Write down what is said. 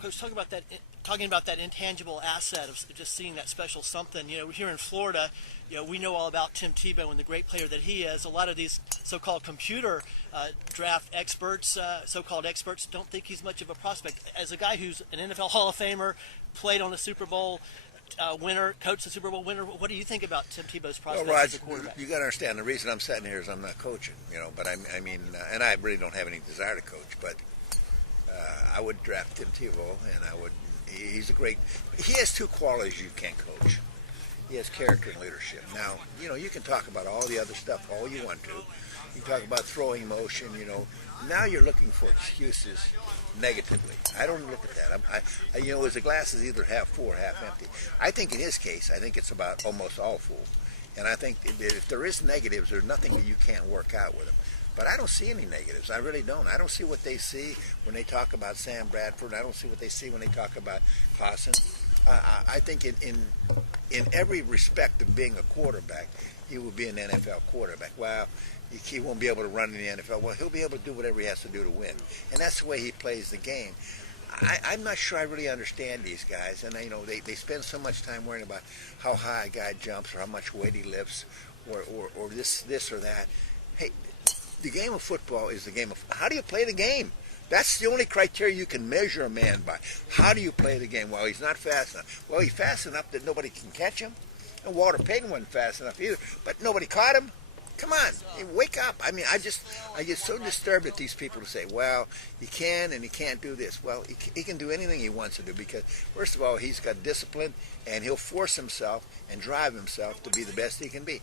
Coach, talking about that intangible asset of just seeing that special something. Here in Florida, we know all about Tim Tebow and the great player that he is. A lot of these so-called computer draft experts, so-called experts, don't think he's much of a prospect. As a guy who's an NFL Hall of Famer, played on a Super Bowl winner, coached a Super Bowl winner, what do you think about Tim Tebow's prospects well, Raj, as a quarterback? you got to understand the reason I'm sitting here is I'm not coaching, but I mean, and I really don't have any desire to coach, but I would draft Tim Tebow, and he's a great, he has two qualities you can't coach. He has character and leadership. Now, you can talk about all the other stuff all you want to. You talk about throwing motion, Now you're looking for excuses negatively. I don't look at that. Is the glass is either half full or half empty. I think in his case, I think it's about almost all full. And I think if there is negatives, there's nothing that you can't work out with him. But I don't see any negatives. I really don't. I don't see what they see when they talk about Sam Bradford. I don't see what they see when they talk about Clausen. I think in every respect of being a quarterback, he will be an NFL quarterback. Well, he won't be able to run in the NFL. Well, he'll be able to do whatever he has to do to win. And that's the way he plays the game. I'm not sure I really understand these guys. And, they spend so much time worrying about how high a guy jumps or how much weight he lifts or this or that. Hey, the game of football is the game of how do you play the game? That's the only criteria you can measure a man by. How do you play the game? Well, he's not fast enough. Well, he's fast enough that nobody can catch him. And Walter Payton wasn't fast enough either, but nobody caught him. Come on, wake up. I mean, I get so disturbed at these people who say, well, he can and he can't do this. Well, he can do anything he wants to do because, first of all, he's got discipline and he'll force himself and drive himself to be the best he can be.